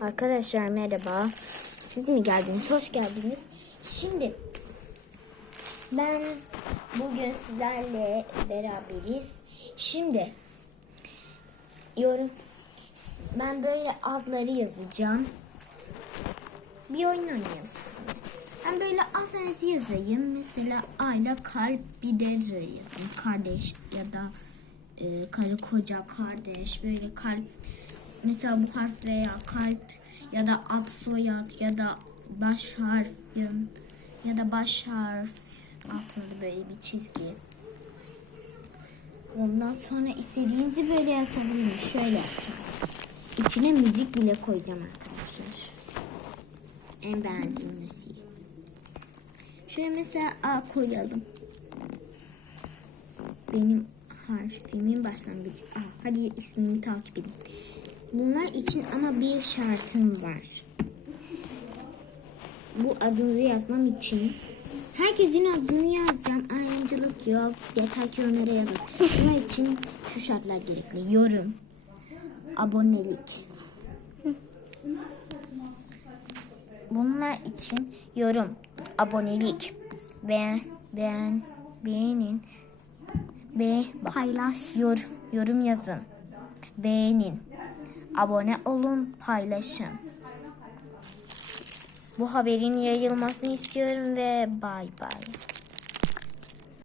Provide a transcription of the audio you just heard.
Arkadaşlar merhaba. Siz mi geldiniz? Hoş geldiniz. Şimdi ben bugün sizlerle beraberiz. Şimdi yorum ben böyle adları yazacağım. Bir oyun oynayayım sizinle. Ben böyle adlarınızı yazayım. Mesela A ile kalp bir de yazayım. Kardeş ya da e, karı koca kardeş böyle kalp mesela bu harf veya kalp ya da ad soyad ya da baş harf ya, ya da baş harf altında böyle bir çizgi. Ondan sonra istediğinizi böyle yazabilirim. Şöyle yapacağım. İçine müzik bile koyacağım arkadaşlar. En beğendiğim müziği. Şöyle mesela A koyalım. Benim harfimin başlangıcı A. Hadi ismimi takip edin. Bunlar için ama bir şartım var. Bu adınızı yazmam için herkesin adını yazacağım. Ayrımcılık yok. Yeter ki onlara yazın. Bunlar için şu şartlar gerekli. Yorum, abonelik. Bunlar için yorum, abonelik, beğen, beğen, beğenin, be, paylaş, yor, yorum yazın, beğenin, abone olun, paylaşın. Bu haberin yayılmasını istiyorum ve bay bay.